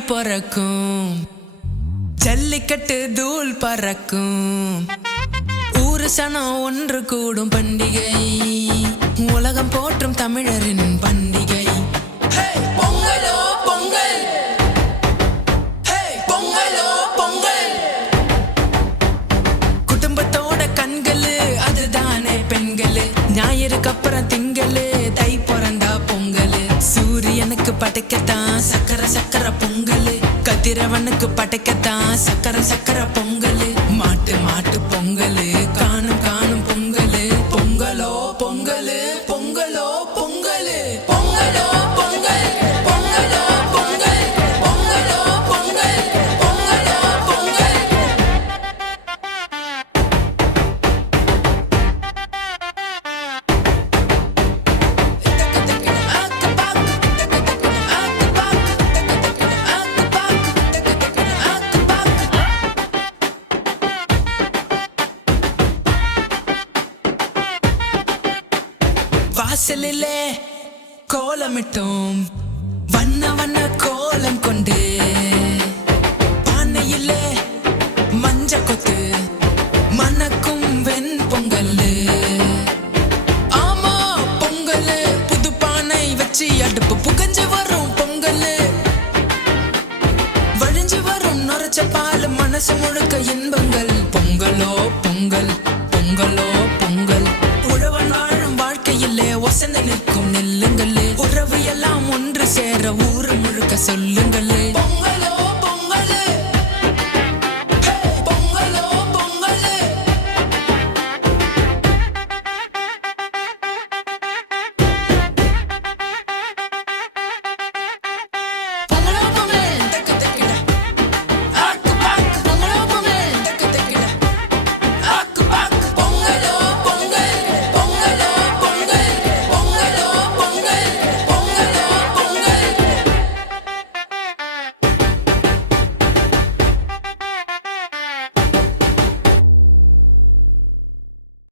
பொறக்கும் ஜல்லிக்கட்டு தூள் பறக்கும் ஊரு சனம் ஒன்று கூடும் பண்டிகை உலகம் போற்றும் தமிழரின் பண்டிகை பொங்கலோ பொங்கல் பொங்கலோ பொங்கல் குடும்பத்தோட கண்களு அதுதானே பெண்களு ஞாயிறுக்கு அப்புறம் திங்களு தை பிறந்தா பொங்கலு சூரியனுக்கு படைக்கத்தான் சக்கர சக்கர பொங்கலு கதிரவனுக்கு படைக்கத்தான் சக்கர சக்கர பொங்கலு மாட்டு மாட்டு பொங்கலு காணும் காணும் பொங்கலு பொங்கலோ பொங்கலு பொங்கலோ பொங்கலு பொங்கலோ பொங்கல் பொங்கலோ பொங்கல் பொங்கலோ பொங்கல் பொங்கலோ பொங்கல் வாசலிலே கோலமிட்டோம் வண்ண வண்ண கோலம் கொண்டு பானையிலே மஞ்ச கொத்து மணக்கும் வெண் பொங்கல்லு ஆமா பொங்கலு புது பானை வச்சு அடுப்பு புகஞ்சு வரும் பொங்கலு வழிஞ்சு வரும் நுரைச்ச பால் மனசு முழுக்க இன்பங்கள் பொங்கலோ பொங்கல் பொங்கலோ பொங்கல் உழவன் வாழும் வாழ்க்கையிலே ஒசந்து நிற்கும் நெல்லுங்களே உறவு எல்லாம் ஒன்று சேர ஊரு முழுக்க சொல்லுங்கள்